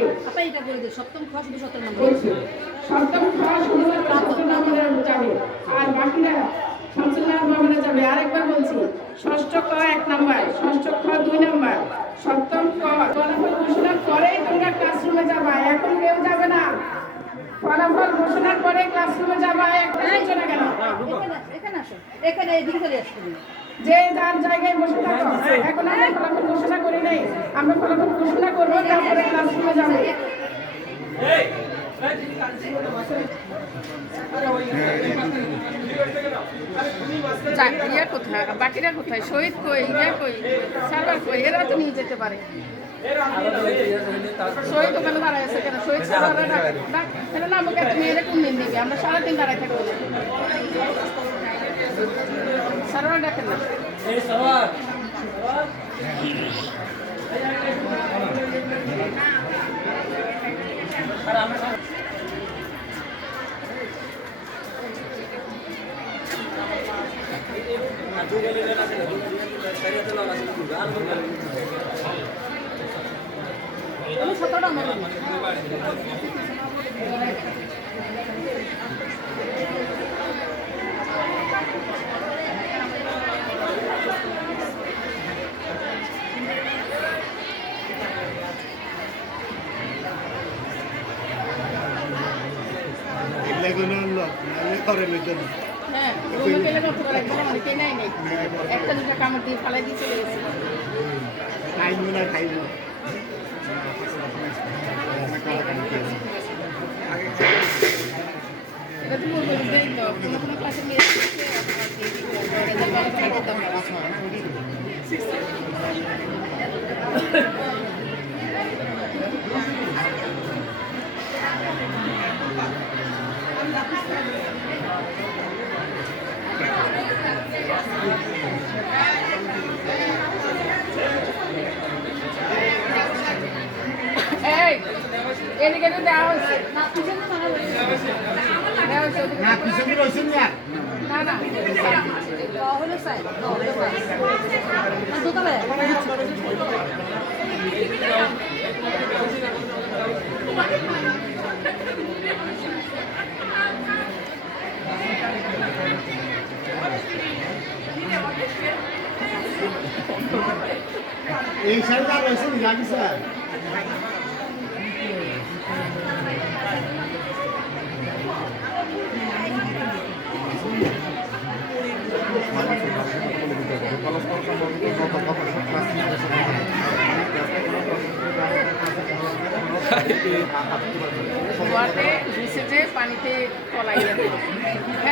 যাবে। আপা এটা বলে দিই সপ্তম খ শুধু 17 নম্বর বলছি সপ্তম খ শুধুমাত্র 17 নম্বরে যাবে, আর বাকিরা শামসুল্লাহ ভবনে যাবে। আরেকবার বলছি, ষষ্ঠ ক 1 নাম্বার, ষষ্ঠ খ 2 নাম্বার, সপ্তম ক ফলাফল ঘোষণার পরেই তোমরা ক্লাসরুমে যাবা, এখন কেউ যাবে না। ফলাফল ঘোষণার পরে ক্লাসরুমে যাবা। একটা শুনছো না কেন? এখানে আসো, এখানে এদিকে চলে আসো। যে যার জায়গায় বসে থাকো। এখন আমরা ফলাফল ঘোষণা করি নাই, আমরা ফলাফল ঘোষণা করবো, তারপরে ক্লাসরুমে যাবো। ইয়া কোথায়, বাকিরা কোথায়, শহীদ কই, ইয়া কই, সার্ভার কই, এরা তো নিয়ে যেতে পারে। শহীদ ওখানে দাঁড়ায় আছে কেন? শহীদ সার্ভার না আমাকে তুমি এরা কোন দিন দিবি? আমরা সারাদিন দাঁড়ায় থাকবো। সার্ভার ডাকেন না। তুমি 17 নম্বর হ্যাঁ, রুমে পেলে কত করে একদম অনেকেই নাই নেই। একটা দুটো কামড় দিয়ে ফালাই দিয়ে চলে গেছে। এটা তো বলবো দেই তো, কোনো কোনো ক্লাসে নিয়ে এই এদিকে তো দেওয়া হয়েছে না পিছনে মারা হয়েছে। দেওয়া হয়েছে ওদিকে। না পিছনে রয়েছেন না না না হলো সাইড না দোতলায় এই সাইডে আর রয়েছেন রাখি স্যার ধোয়াতে রিসেটে পানিতে তলাইয়া হ্যাঁ